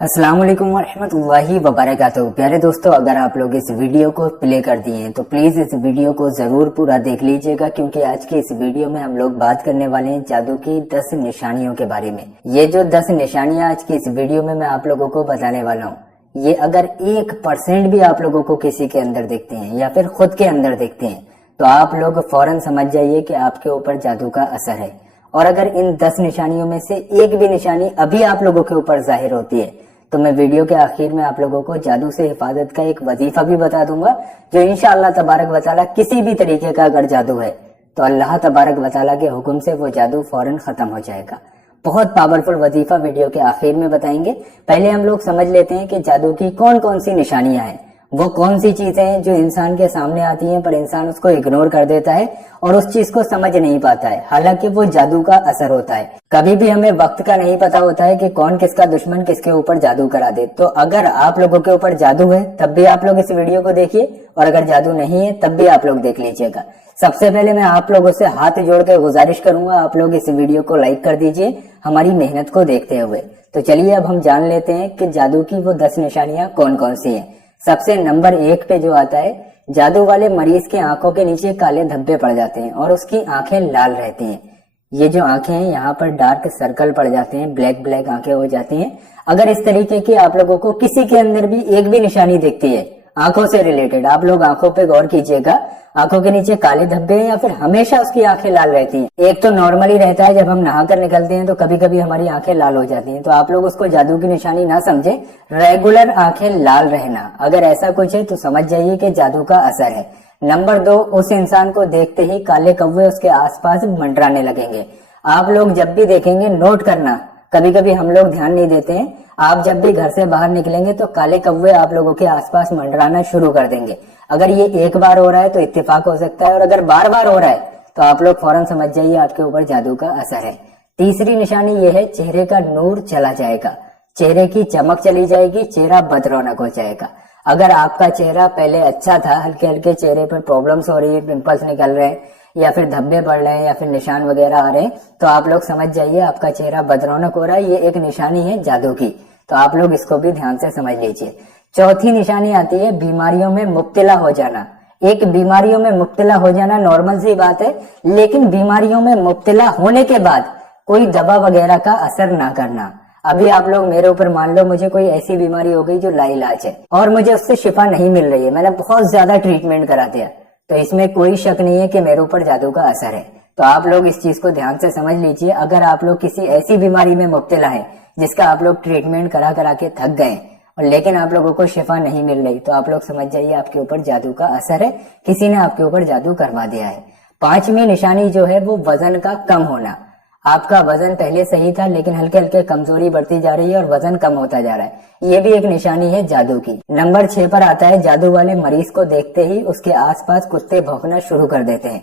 अस्सलाम वालेकुम वरहमतुल्लाहि वबरकातुहू। प्यारे दोस्तों, अगर आप लोग इस वीडियो को प्ले कर दिए हैं तो प्लीज इस वीडियो को जरूर पूरा देख लीजिएगा, क्योंकि आज की इस वीडियो में हम लोग बात करने वाले हैं जादू की 10 निशानियों के बारे में। ये जो 10 निशानियां आज की इस वीडियो में मैं आप लोगों को बताने वाला हूँ, ये अगर 1% भी आप लोगों को किसी के अंदर देखते हैं या फिर खुद के अंदर देखते हैं तो आप लोग फौरन समझ जाइए कि आपके ऊपर जादू का असर है। और अगर इन 10 निशानियों में से एक भी निशानी अभी आप लोगों के ऊपर जाहिर होती है तो मैं वीडियो के आखिर में आप लोगों को जादू से हिफाजत का एक वजीफा भी बता दूंगा, जो इंशाअल्लाह तबारक व तआला किसी भी तरीके का अगर जादू है तो अल्लाह तबारक व तआला के हुक्म से वो जादू फौरन खत्म हो जाएगा। बहुत पावरफुल वजीफा वीडियो के आखिर में बताएंगे। पहले हम लोग समझ लेते हैं कि जादू की कौन कौन सी निशानियां हैं, वो कौन सी चीजें हैं जो इंसान के सामने आती हैं पर इंसान उसको इग्नोर कर देता है और उस चीज को समझ नहीं पाता है, हालांकि वो जादू का असर होता है। कभी भी हमें वक्त का नहीं पता होता है कि कौन किसका दुश्मन किसके ऊपर जादू करा दे। तो अगर आप लोगों के ऊपर जादू है तब भी आप लोग इस वीडियो को देखिए, और अगर जादू नहीं है तब भी आप लोग देख लीजिएगा। सबसे पहले मैं आप लोगों से हाथ जोड़ के गुजारिश करूंगा, आप लोग इस वीडियो को लाइक कर दीजिए हमारी मेहनत को देखते हुए। तो चलिए अब हम जान लेते हैं कि जादू की वो 10 निशानियां कौन कौन सी हैं। सबसे नंबर 1 पे जो आता है, जादू वाले मरीज की आंखों के नीचे काले धब्बे पड़ जाते हैं और उसकी आंखें लाल रहती हैं। ये जो आंखें हैं यहाँ पर डार्क सर्कल पड़ जाते हैं, ब्लैक ब्लैक आंखें हो जाती हैं। अगर इस तरीके की आप लोगों को किसी के अंदर भी एक भी निशानी दिखती है आंखों से रिलेटेड, आप लोग आंखों पे गौर कीजिएगा, आंखों के नीचे काले धब्बे हैं या फिर हमेशा उसकी आंखें लाल रहती हैं। एक तो नॉर्मली रहता है जब हम नहाकर निकलते हैं तो कभी कभी हमारी आंखें लाल हो जाती हैं, तो आप लोग उसको जादू की निशानी ना समझे, रेगुलर आंखें लाल रहना, अगर ऐसा कुछ है तो समझ जाइए कि जादू का असर है। नंबर 2, उस इंसान को देखते ही काले कौवे उसके आसपास मंडराने लगेंगे। आप लोग जब भी देखेंगे, नोट करना, कभी कभी हम लोग ध्यान नहीं देते हैं, आप जब भी घर से बाहर निकलेंगे तो काले कौवे आप लोगों के आसपास मंडराना शुरू कर देंगे। अगर ये एक बार हो रहा है तो इत्तेफाक हो सकता है, और अगर बार बार हो रहा है तो आप लोग फौरन समझ जाइए आपके ऊपर जादू का असर है। तीसरी निशानी ये है, चेहरे का नूर चला जाएगा, चेहरे की चमक चली जाएगी, चेहरा बदरौनक हो जाएगा। अगर आपका चेहरा पहले अच्छा था, हल्के हल्के चेहरे पर प्रॉब्लम्स हो रही है, पिंपल्स निकल रहे हैं या फिर धब्बे पड़ रहे हैं या फिर निशान वगैरह आ रहे हैं, तो आप लोग समझ जाइए आपका चेहरा बदरौनक हो रहा है, ये एक निशानी है जादू की। तो आप लोग इसको भी ध्यान से समझ लीजिए। चौथी निशानी आती है बीमारियों में मुब्तला हो जाना। एक बीमारियों में मुब्तला हो जाना नॉर्मल सी बात है, लेकिन बीमारियों में मुब्तला होने के बाद कोई दवा वगैरह का असर ना करना। अभी आप लोग मेरे ऊपर मान लो मुझे कोई ऐसी बीमारी हो गई जो लाइलाज है और मुझे उससे शिफा नहीं मिल रही है, मैंने बहुत ज्यादा ट्रीटमेंट करा दिया, तो इसमें कोई शक नहीं है कि मेरे ऊपर जादू का असर है। तो आप लोग इस चीज को ध्यान से समझ लीजिए। अगर आप लोग किसी ऐसी बीमारी में मुब्तला है जिसका आप लोग ट्रीटमेंट करा करा के थक गए और लेकिन आप लोगों को शिफा नहीं मिल रही, तो आप लोग समझ जाइए आपके ऊपर जादू का असर है, किसी ने आपके ऊपर जादू करवा दिया है। 5वीं निशानी जो है वो वजन का कम होना। आपका वजन पहले सही था लेकिन हल्के हल्के कमजोरी बढ़ती जा रही है और वजन कम होता जा रहा है, ये भी एक निशानी है जादू की। नंबर 6 पर आता है, जादू वाले मरीज को देखते ही उसके आसपास कुत्ते भौंकना शुरू कर देते हैं।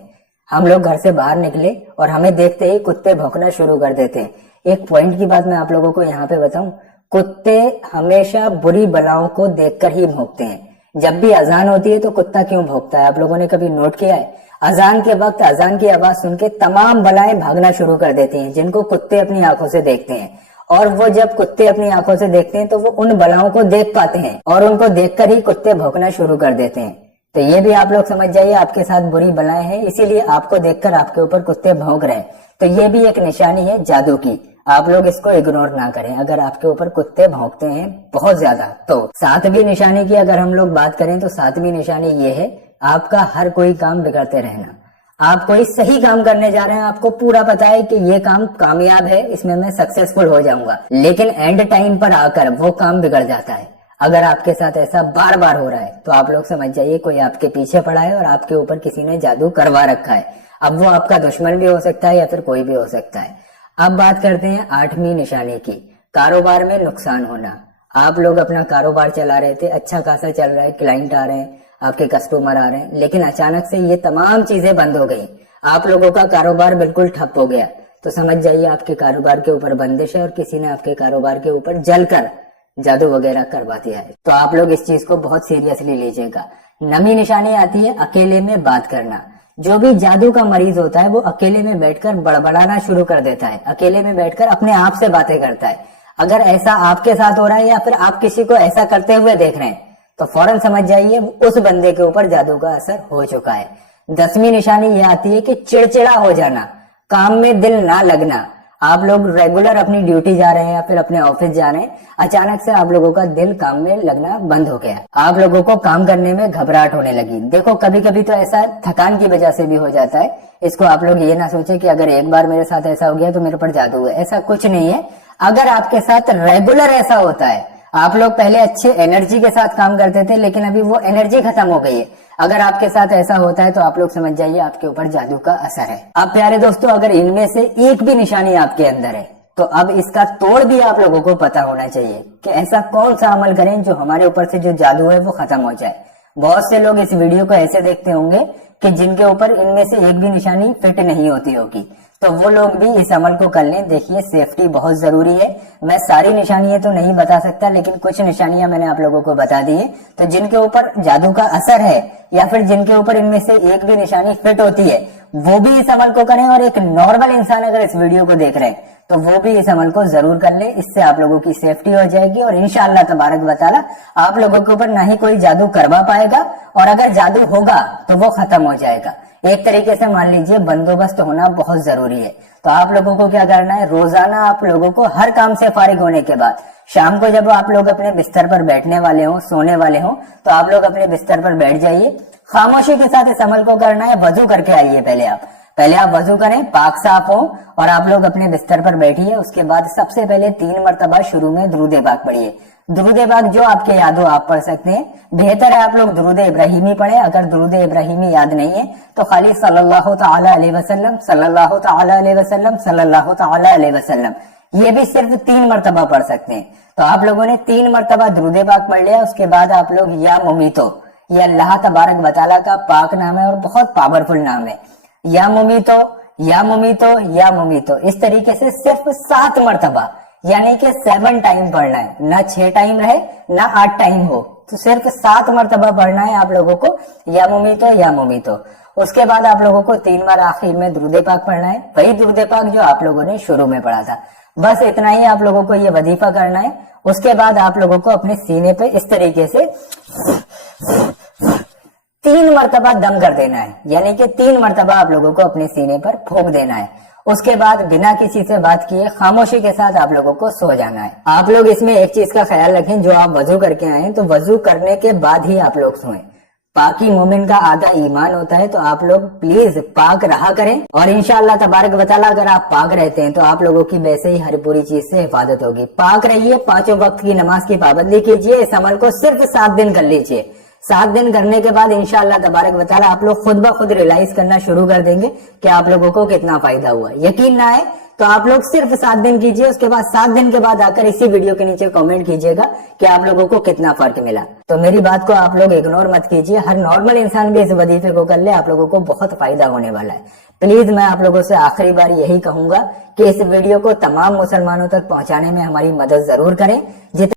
हम लोग घर से बाहर निकले और हमें देखते ही कुत्ते भौंकना शुरू कर देते हैं। एक पॉइंट की बात मैं आप लोगों को यहाँ पे बताऊं, कुत्ते हमेशा बुरी बलाओं को देखकर ही भौंकते हैं। जब भी अजान होती है तो कुत्ता क्यों भौंकता है, आप लोगों ने कभी नोट किया है? अजान के वक्त अजान की आवाज सुन के तमाम बलाएं भागना शुरू कर देती हैं जिनको कुत्ते अपनी आंखों से देखते हैं, और वो जब कुत्ते अपनी आंखों से देखते हैं तो वो उन बलाओं को देख पाते हैं और उनको देखकर ही कुत्ते भौंकना शुरू कर देते हैं। तो ये भी आप लोग समझ जाइए आपके साथ बुरी बलाएं हैं, इसीलिए आपको देखकर आपके ऊपर कुत्ते भौंक रहे हैं। तो ये भी एक निशानी है जादू की, आप लोग इसको इग्नोर ना करें अगर आपके ऊपर कुत्ते भौंकते हैं बहुत ज्यादा। तो 7वीं निशानी की अगर हम लोग बात करें तो 7वीं निशानी ये है, आपका हर कोई काम बिगड़ते रहना। आप कोई सही काम करने जा रहे हैं, आपको पूरा पता है कि ये काम कामयाब है, इसमें मैं सक्सेसफुल हो जाऊंगा, लेकिन एंड टाइम पर आकर वो काम बिगड़ जाता है। अगर आपके साथ ऐसा बार बार हो रहा है तो आप लोग समझ जाइए कोई आपके पीछे पड़ा है और आपके ऊपर किसी ने जादू करवा रखा है। अब वो आपका दुश्मन भी हो सकता है या फिर कोई भी हो सकता है। अब बात करते हैं 8वीं निशानी की, कारोबार में नुकसान होना। आप लोग अपना कारोबार चला रहे थे, अच्छा खासा चल रहा है, क्लाइंट आ रहे हैं, आपके कस्टमर आ रहे हैं, लेकिन अचानक से ये तमाम चीजें बंद हो गई, आप लोगों का कारोबार बिल्कुल ठप हो गया, तो समझ जाइए आपके कारोबार के ऊपर बंदिश है और किसी ने आपके कारोबार के ऊपर जलकर जादू वगैरह करवा दिया है। तो आप लोग इस चीज को बहुत सीरियसली लीजिएगा। 9वीं निशानी आती है अकेले में बात करना। जो भी जादू का मरीज होता है वो अकेले में बैठकर बड़बड़ाना शुरू कर देता है, अकेले में बैठकर अपने आप से बातें करता है। اگر ایسا آپ کے ساتھ ہو رہا ہے یا پھر آپ کسی کو ایسا کرتے ہوئے دیکھ رہے ہیں تو فوراً سمجھ جائیے اس بندے کے اوپر جادو کا اثر ہو چکا ہے۔ 10ویں نشانی یہ آتی ہے کہ چڑچڑا ہو جانا، کام میں دل نہ لگنا۔ آپ لوگ ریگولر اپنی ڈیوٹی جا رہے ہیں یا پھر اپنے آفس جا رہے ہیں، اچانک سے آپ لوگوں کا دل کام میں لگنا بند ہو گیا، آپ لوگوں کو کام کرنے میں گھبراہٹ ہونے لگی۔ دیکھو کبھی کبھی تو ایسا تھکان کی وجہ سے بھی ہو جاتا ہے، اس کو آپ لوگ یہ نہ سوچیں کہ اگر ایک بار میرے ساتھ ایسا ہو گیا تو میرے پر جادو ہے، ایسا کچھ نہیں ہے۔ اگر آپ کے ساتھ ریگولر ایسا ہوتا ہے، آپ لوگ پہلے اچھے انرجی کے ساتھ کام کرتے تھے لیکن ابھی وہ انرجی ختم ہو گئی ہے، اگر آپ کے ساتھ ایسا ہوتا ہے تو آپ لوگ سمجھ جائیے آپ کے اوپر جادو کا اثر ہے۔ اب پیارے دوستو، اگر ان میں سے ایک بھی نشانی آپ کے اندر ہے تو اب اس کا توڑ بھی آپ لوگوں کو پتا ہونا چاہیے کہ ایسا کون سا عمل کریں جو ہمارے اوپر سے جو جادو ہے وہ ختم ہو جائے۔ بہت سے لوگ اس ویڈیو کو ایسے دیکھتے ہوں گے کہ جن کے اوپر ان میں سے ایک بھی نشانی فٹ نہیں ہوتی ہوگی، تو وہ لوگ بھی اس عمل کو کر لیں۔ دیکھیے سیفٹی بہت ضروری ہے، میں ساری نشانیاں تو نہیں بتا سکتا لیکن کچھ نشانیاں میں نے آپ لوگوں کو بتا دی ہیں، تو جن کے اوپر جادو کا اثر ہے یا پھر جن کے اوپر ان میں سے ایک بھی نشانی فٹ ہوتی ہے وہ بھی اس عمل کو کریں، اور ایک نارمل انسان اگر اس ویڈیو کو دیکھ رہے ہیں تو وہ بھی اس عمل کو ضرور کر لے، اس سے آپ لوگوں کی سیفٹی ہو جائے گی اور انشاءاللہ تبارک و تعالی آپ لوگوں کے اوپر نہ ہی کوئی جادو کروا پائے گا، اور اگر جادو ہوگا تو وہ ختم ہو جائے گا۔ ایک طریقے سے مان لیجئے بندوبست ہونا بہت ضروری ہے۔ تو آپ لوگوں کو کیا کرنا ہے، روزانہ آپ لوگوں کو ہر کام سے فارغ ہونے کے بعد شام کو جب آپ لوگ اپنے بستر پر بیٹھنے والے ہوں، سونے والے ہوں، تو آپ لوگ اپنے بستر پر بیٹھ جائیے، خاموشی کے ساتھ اس عمل کو کرنا ہے۔ وضو کر کے آئیے، پہلے آپ وضو کریں، پاک صاف ہو، اور آپ لوگ اپنے بستر پر بیٹھیے۔ اس کے بعد سب سے پہلے 3 مرتبہ شروع میں درود پاک پڑھیے۔ درود پاک جو آپ کے یاد ہو آپ پڑھ سکتے ہیں، بہتر ہے آپ لوگ درود ابراہیمی پڑھیں۔ اگر درود ابراہیمی یاد نہیں ہے تو خالی صلی اللہ تعالی علیہ وسلم، صلی اللہ تعالی علیہ وسلم، صلی اللہ تعالی علیہ وسلم، یہ بھی صرف 3 مرتبہ پڑھ سکتے ہیں۔ تو آپ لوگوں نے 3 مرتبہ درود پاک پڑھ لیا۔ اس کے بعد آپ لوگ یا ممیتو، یہ اللہ تبارک و تعالیٰ کا پاک نام ہے اور بہت پاورفل نام ہے، یا ممیتو، یا ممیتو، یا ممیتو، اس طریقے سے صرف 7 مرتبہ، یعنی کہ 7 ٹائم پڑھنا ہے، نہ 6 ٹائم رہے نہ 8 ٹائم ہو، تو صرف 7 مرتبہ پڑھنا ہے آپ لوگوں کو، یا ممیتو یا ممیتو۔ اس کے بعد آپ لوگوں کو 3 بار آخر میں درود پاک پڑھنا ہے، وہی درود پاک جو آپ لوگوں نے شروع میں پڑھا تھا۔ بس اتنا ہی آپ لوگوں کو یہ وظیفہ کرنا ہے۔ اس کے بعد آپ لوگوں کو اپنے سینے پہ اس طریقے سے 3 مرتبہ دم کر دینا ہے، یعنی کہ 3 مرتبہ آپ لوگوں کو اپنے سینے پر پھونک دینا ہے۔ اس کے بعد بنا کسی سے بات کیے خاموشی کے ساتھ آپ لوگوں کو سو جانا ہے۔ آپ لوگ اس میں ایک چیز کا خیال رکھیں، جو آپ وضو کر کے آئیں تو وضو کرنے کے بعد ہی آپ لوگ سوئیں۔ پاکی مومن کا آدھا ایمان ہوتا ہے، تو آپ لوگ پلیز پاک رہا کریں، اور انشاءاللہ تبارک و تعالیٰ اگر آپ پاک رہتے ہیں تو آپ لوگوں کی ویسے ہی ہر پوری چیز سے حفاظت ہوگی۔ پاک رہیے، 5 وقت کی نماز کی پابندی کیجیے، اس عمل کو صرف 7 دن کر لیجیے۔ 7 دن کرنے کے بعد انشاءاللہ تبارک و تعالیٰ آپ لوگ خود بخود ریلائز کرنا شروع کر دیں گے کہ آپ لوگوں کو کتنا فائدہ ہوا۔ یقین نہ ہے تو آپ لوگ صرف 7 دن کیجئے، اس کے بعد 7 دن کے بعد آ کر اسی ویڈیو کے نیچے کامنٹ کیجئے گا کہ آپ لوگوں کو کتنا فرق ملا۔ تو میری بات کو آپ لوگ اگنور مت کیجئے، ہر نارمل انسان بھی اس وظیفے کو کر لے، آپ لوگوں کو بہت فائدہ ہونے والا ہے۔ پلیز میں آپ لوگوں سے آخری بار یہی کہوں گا کہ اس ویڈیو کو تمام مسلمانوں تک پہنچانے میں ہماری مدد ضرور کریں۔